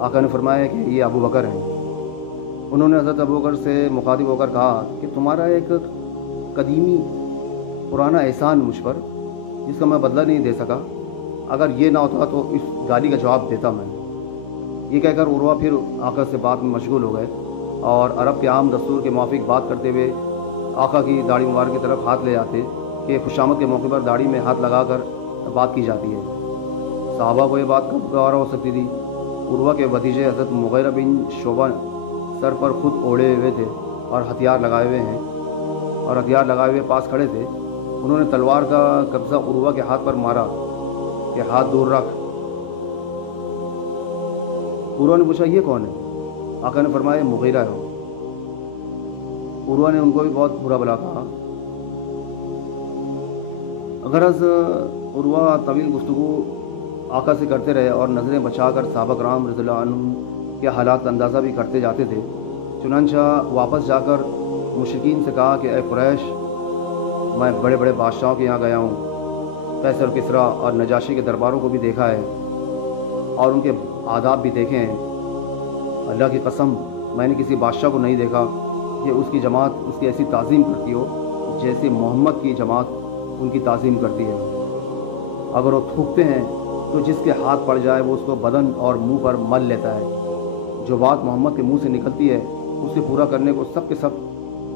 آقا نے فرمایا کہ یہ ابو بکر ہیں۔ انہوں نے حضرت ابو بکر سے مخاطب ہو کر کہا کہ تمہارا ایک قدیمی پرانا احسان مجھ پر جس کا میں بدلہ نہیں دے سکا، اگر یہ نہ ہوتا تو اس گالی کا جواب دیتا میں۔ یہ کہہ کر عروہ پھر آقا سے بات میں مشغول ہو گئے اور عرب کے عام دستور کے موافق بات کرتے ہوئے آقا کی داڑھی مبارک کی طرف ہاتھ لے جاتے کہ خوشامد کے موقع پر داڑھی میں ہاتھ لگا کر بات کی جاتی ہے۔ صحابہ کو یہ بات کب گوارا ہو سکتی تھی؟ عروہ کے بھتیجے حضرت مغیرہ بن شعبہ سر پر خود اوڑھے ہوئے تھے اور ہتھیار لگائے ہوئے پاس کھڑے تھے۔ انہوں نے تلوار کا قبضہ عروہ کے ہاتھ پر مارا کہ ہاتھ دور رکھ۔ عروہ نے پوچھا یہ کون ہے؟ آقا نے فرمایا مغیرہ ہے۔ عروہ نے ان کو بھی بہت برا بلا کہا۔ غرض عروہ طویل گفتگو آقا سے کرتے رہے اور نظریں بچا کر صحابہ کرام رضی اللہ عنہم کے حالات کا اندازہ بھی کرتے جاتے تھے۔ چنانچہ واپس جا کر مشرکین سے کہا کہ اے قریش، میں بڑے بڑے بادشاہوں کے یہاں گیا ہوں، قیصر اور کسریٰ اور نجاشی کے درباروں کو بھی دیکھا ہے اور ان کے آداب بھی دیکھے ہیں۔ اللہ کی قسم میں نے کسی بادشاہ کو نہیں دیکھا کہ اس کی جماعت اس کی ایسی تعظیم کرتی ہو جیسے محمد کی جماعت ان کی تعظیم کرتی ہے۔ اگر وہ تھوکتے ہیں تو جس کے ہاتھ پڑ جائے وہ اس کو بدن اور منہ پر مل لیتا ہے۔ جو بات محمد کے منہ سے نکلتی ہے اسے پورا کرنے کو سب کے سب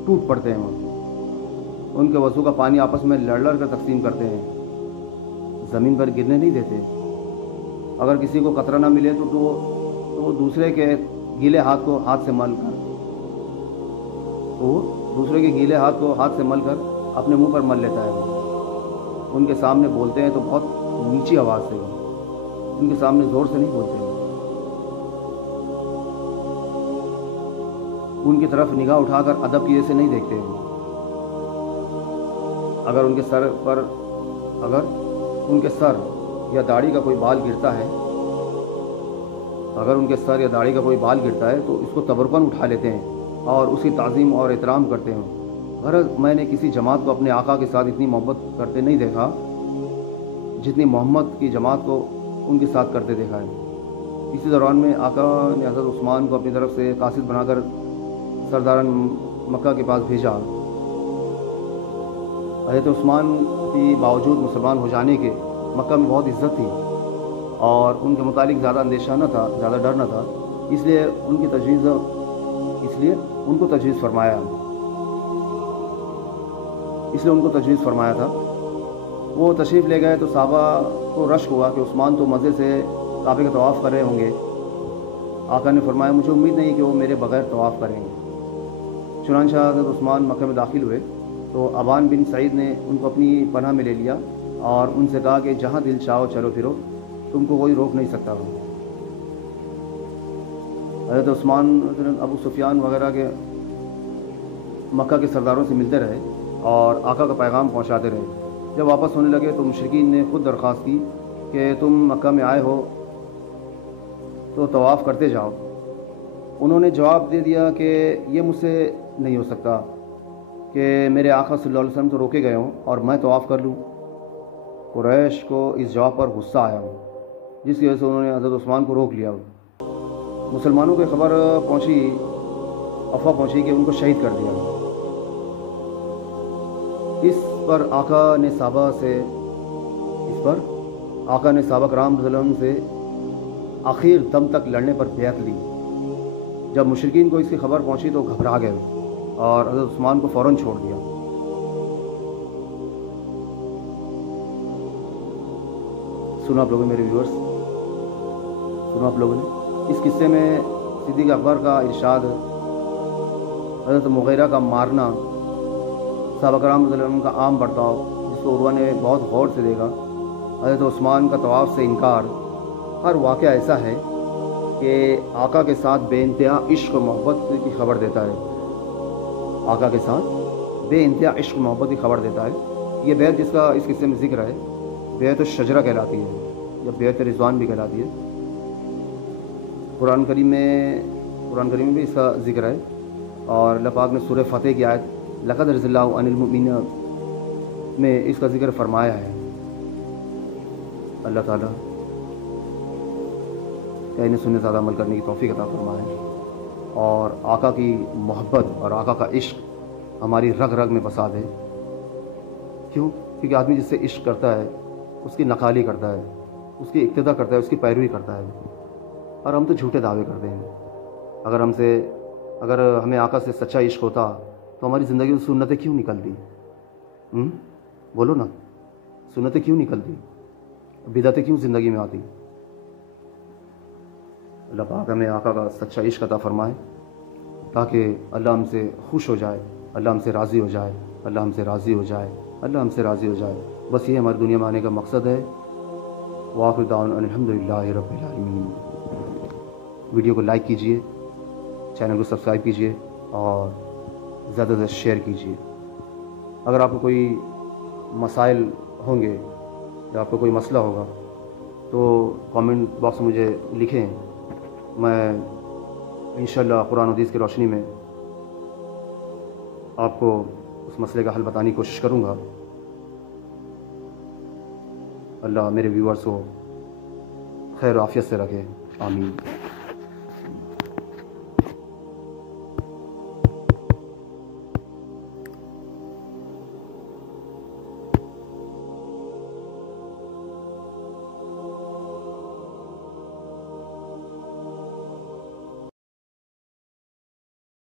ٹوٹ پڑتے ہیں۔ ان کے وضو کا پانی آپس میں لڑ لڑ کر تقسیم کرتے ہیں، زمین پر گرنے نہیں دیتے۔ اگر کسی کو قطرہ نہ ملے تو وہ دوسرے کے گیلے ہاتھ کو ہاتھ سے مل کر اپنے منہ پر مل لیتا ہے۔ ان کے سامنے بولتے ہیں تو بہت نیچی آواز سے، ان کے سامنے زور سے نہیں بولتے۔ ان کی طرف نگاہ اٹھا کر ادب کی جیسے نہیں دیکھتے۔ اگر ان کے سر یا داڑھی کا کوئی بال گرتا ہے تو اس کو تبرکن اٹھا لیتے ہیں اور اس کی تعظیم اور احترام کرتے ہیں۔ غرض میں نے کسی جماعت کو اپنے آقا کے ساتھ اتنی محبت کرتے نہیں دیکھا جتنی محمد کی جماعت کو ان کے ساتھ کرتے دیکھا ہے۔ اسی دوران میں آقا نے حضرت عثمان کو اپنی طرف سے قاصد بنا کر سرداران مکہ کے پاس بھیجا۔ حضرت عثمان کی باوجود مسلمان ہو جانے کے مکہ میں بہت عزت تھی اور ان کے متعلق زیادہ اندیشہ نہ تھا، زیادہ ڈر نہ تھا، اس لیے ان کو تجویز فرمایا تھا۔ وہ تشریف لے گئے تو صحابہ کو رشک ہوا کہ عثمان تو مزے سے کعبے کا طواف کر رہے ہوں گے۔ آقا نے فرمایا مجھے امید نہیں کہ وہ میرے بغیر طواف کریں گے۔ چنانچہ حضرت عثمان مکہ میں داخل ہوئے تو ابان بن سعید نے ان کو اپنی پناہ میں لے لیا اور ان سے کہا کہ جہاں دل چاہو چلو پھرو، تم کو کوئی روک نہیں سکتا۔ حضرت عثمان ابو سفیان وغیرہ کے مکہ کے سرداروں سے ملتے رہے اور آقا کا پیغام پہنچاتے رہے۔ جب واپس ہونے لگے تو مشرکین نے خود درخواست کی کہ تم مکہ میں آئے ہو تو طواف کرتے جاؤ۔ انہوں نے جواب دے دیا کہ یہ مجھ سے نہیں ہو سکتا کہ میرے آقا صلی اللہ علیہ وسلم تو روکے گئے ہوں اور میں طواف کر لوں۔ قریش کو اس جواب پر غصہ آیا ہوں، جس کی وجہ سے انہوں نے حضرت عثمان کو روک لیا۔ مسلمانوں کو خبر افواہ پہنچی کہ ان کو شہید کر دیا۔ اس پر آقا نے صحابہ کرام رضی اللہ عنہم سے آخر دم تک لڑنے پر بیعت لی۔ جب مشرکین کو اس کی خبر پہنچی تو گھبرا گئے اور حضرت عثمان کو فوراً چھوڑ دیا۔ سنا آپ لوگوں نے، میرے ویورز، سنا آپ لوگوں نے اس قصے میں صدیق اکبر کا ارشاد، حضرت مغیرہ کا مارنا، صحابہ کرام رضی اللہ عنہم کا عام برتاؤ جس کو عروہ نے بہت غور سے دیکھا، حضرت عثمان کا طواف سے انکار، ہر واقعہ ایسا ہے کہ آقا کے ساتھ بے انتہا عشق و محبت کی خبر دیتا ہے۔ آقا کے ساتھ بے انتہا عشق و محبت کی خبر دیتا ہے۔ یہ بیعت جس کا اس قصے میں ذکر ہے بیعت الشجرہ کہلاتی ہے یا بیعت رضوان بھی کہلاتی ہے۔ قرآن کریم میں بھی اس کا ذکر ہے اور اللہ پاک نے سورہ فتح کی آیت لقد رضی اللہ عن المؤمنین میں اس کا ذکر فرمایا ہے۔ اللہ تعالیٰ یا انہیں سننے زیادہ عمل کرنے کی توفیق عطا فرمائے، اور آقا کی محبت اور آقا کا عشق ہماری رگ رگ میں بسا دے۔ کیوں؟ کیونکہ آدمی جس سے عشق کرتا ہے اس کی نقالی کرتا ہے، اس کی اقتدا کرتا ہے، اس کی پیروی کرتا ہے، اور ہم تو جھوٹے دعوے کرتے ہیں۔ اگر ہمیں آقا سے سچا عشق ہوتا تو ہماری زندگی میں سنتیں کیوں نکلتی؟ بولو نا، سنتیں کیوں نکلتی؟ بدعتیں کیوں زندگی میں آتی؟ اللہ پاک ہمیں آقا کا سچا عشق عطا فرمائے تاکہ اللہ ہم سے خوش ہو جائے، اللہ ہم سے راضی ہو جائے، اللہ ہم سے راضی ہو جائے، اللہ ہم سے راضی ہو جائے۔ بس یہ ہماری دنیا میں آنے کا مقصد ہے۔ وآخر دعوانا الحمدللہ رب العالمین۔ ویڈیو کو لائک کیجئے، چینل کو سبسکرائب کیجئے اور زیادہ سے زیادہ شیئر کیجئے۔ اگر آپ کو کوئی مسائل ہوں گے یا آپ کو کوئی مسئلہ ہوگا تو کامنٹ باکس میں مجھے لکھیں، میں انشاءاللہ قرآن و حدیث کی روشنی میں آپ کو اس مسئلے کا حل بتانے کی کوشش کروں گا۔ اللہ میرے ویورز کو خیر و عافیت سے رکھے، آمین۔